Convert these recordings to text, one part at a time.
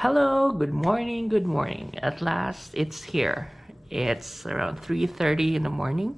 Hello, good morning, good morning. At last, it's here. It's around 3:30 in the morning,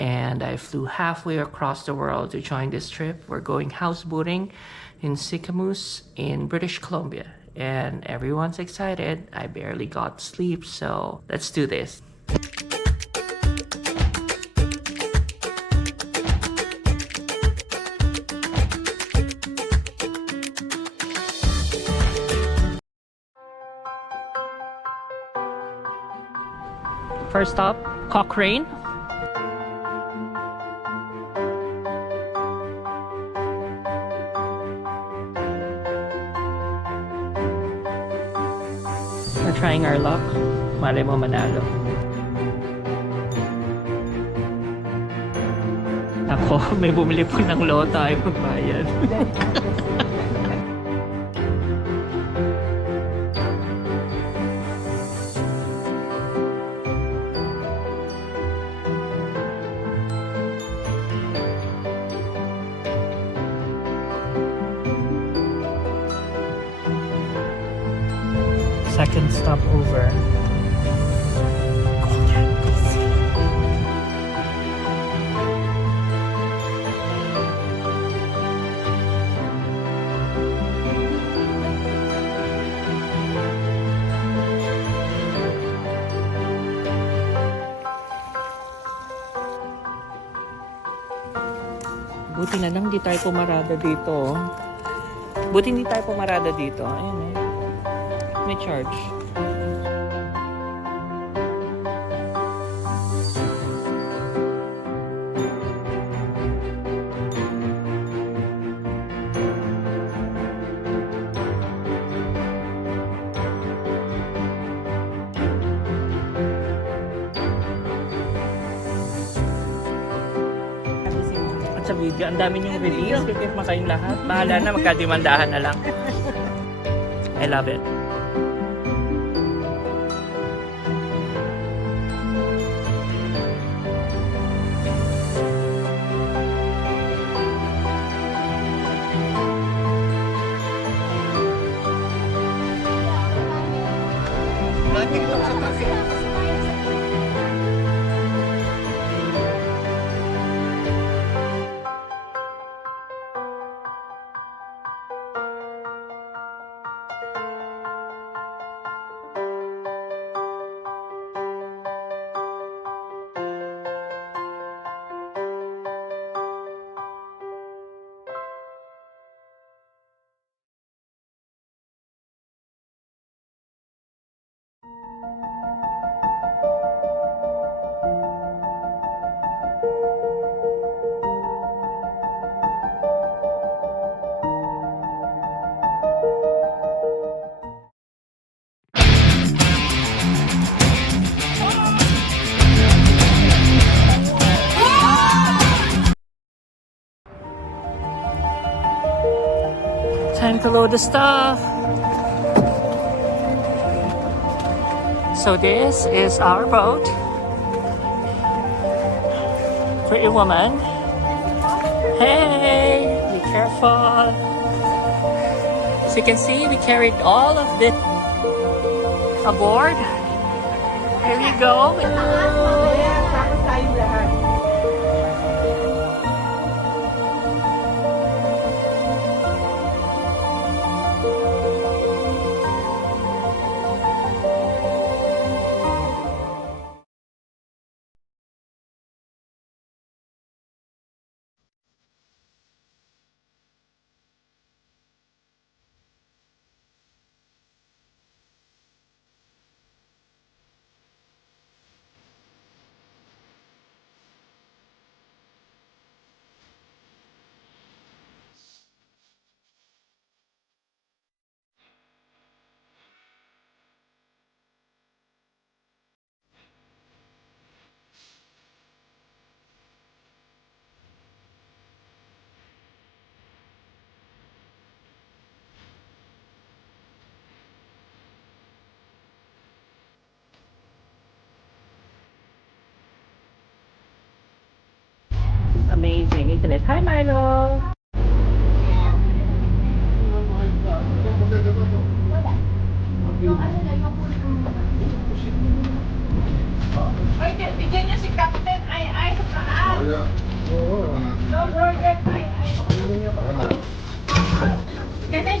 and I flew halfway across the world to join this trip. We're going houseboating in Sicamous in British Columbia, and everyone's excited. I barely got sleep, so let's do this. First stop, Cochrane. We're trying our luck. Malay mo manalo. Ako, may bumili po ng loto ay magbayad. Second stop over. Buti na lang di tayo pumarada dito. Buti hindi tayo pumarada dito. Ayun eh. May charge. At sa video, ang dami niyong release. Pipip mo kayong lahat. Bahala na, magkadimandahan na lang. I love it. Time to load the stuff. So this is our boat. Pretty woman. Hey, be careful. So you can see we carried all of this aboard. Here you go. Amazing, isn't it? Hi, Milo.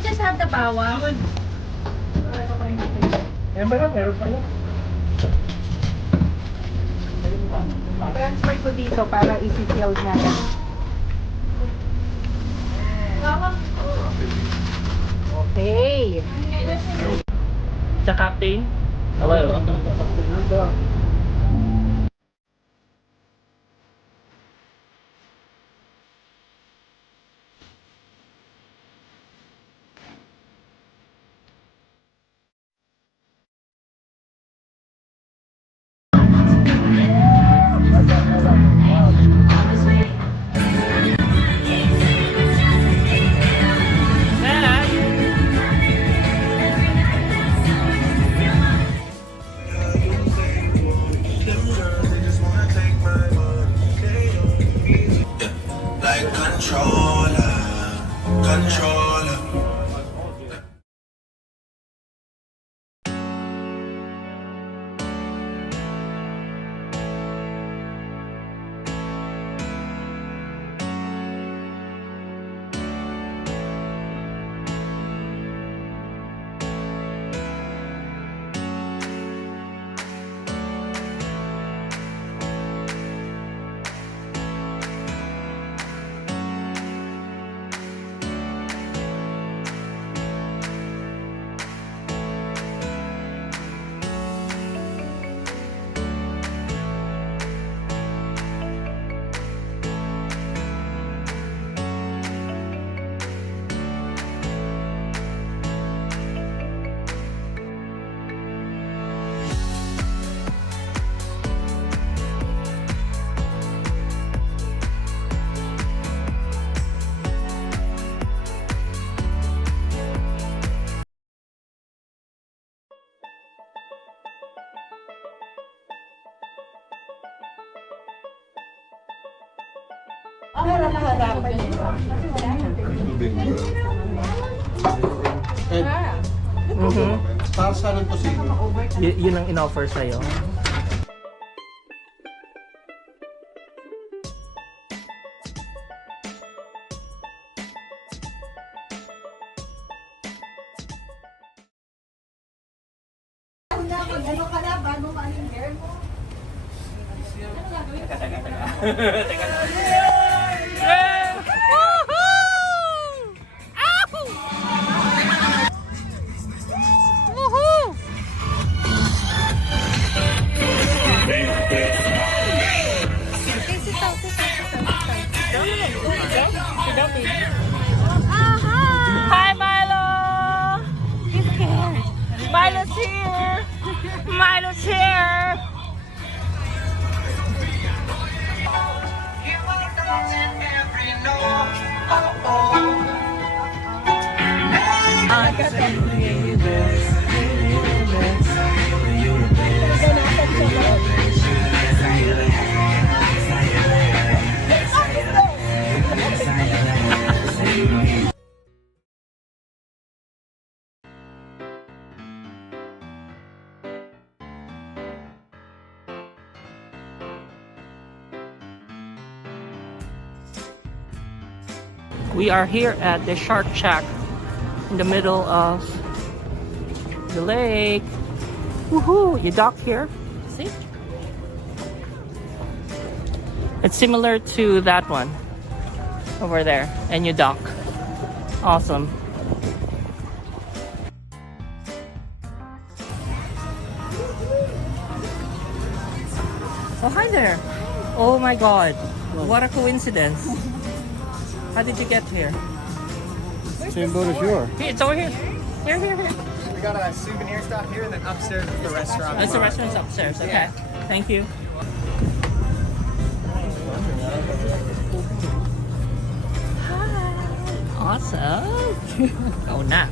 just have the bawang? Yan ba na? Meron pa yan. Transfer ko dito para isi-fill natin. Okay. The captain? Hello. Like controller, controller. Tarsa ng tosino. Yun ang in-offer sa'yo. Hi, Milo! He's scared. Milo's here! Milo's here! We are here at the shark shack in the middle of the lake. Woohoo! You dock here. See? It's similar to that one over there, and you dock. Awesome. Oh, hi there. Oh my god. What a coincidence. How did you get here? Same boat as yours. Here, it's over here. Here. We got a souvenir stop here, and then upstairs is the restaurant. That's the restaurant's upstairs. Okay. Yeah. Thank you. Hi. Awesome. Oh, nah.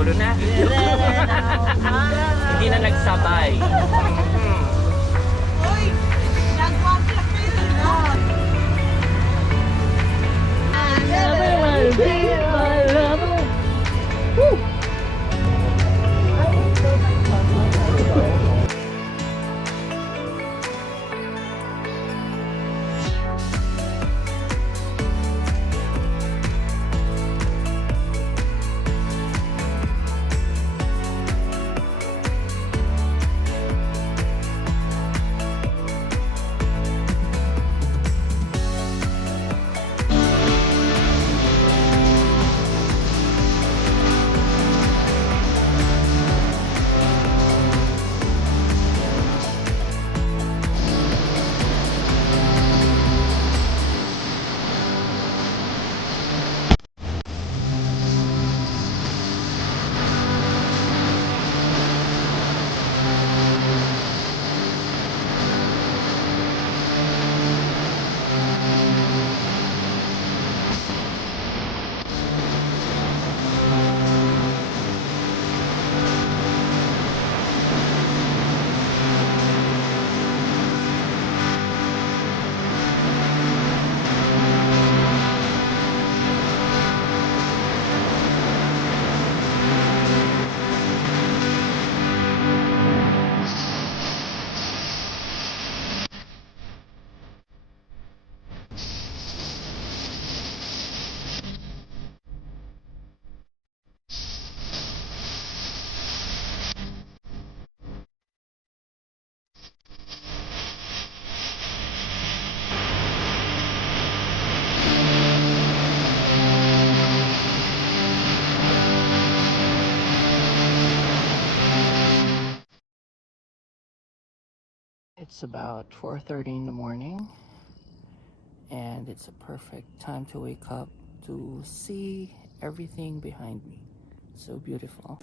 Magulo na. Hindi na nagsabay. It's about 4:30 in the morning, and it's a perfect time to wake up to see everything behind me. So beautiful.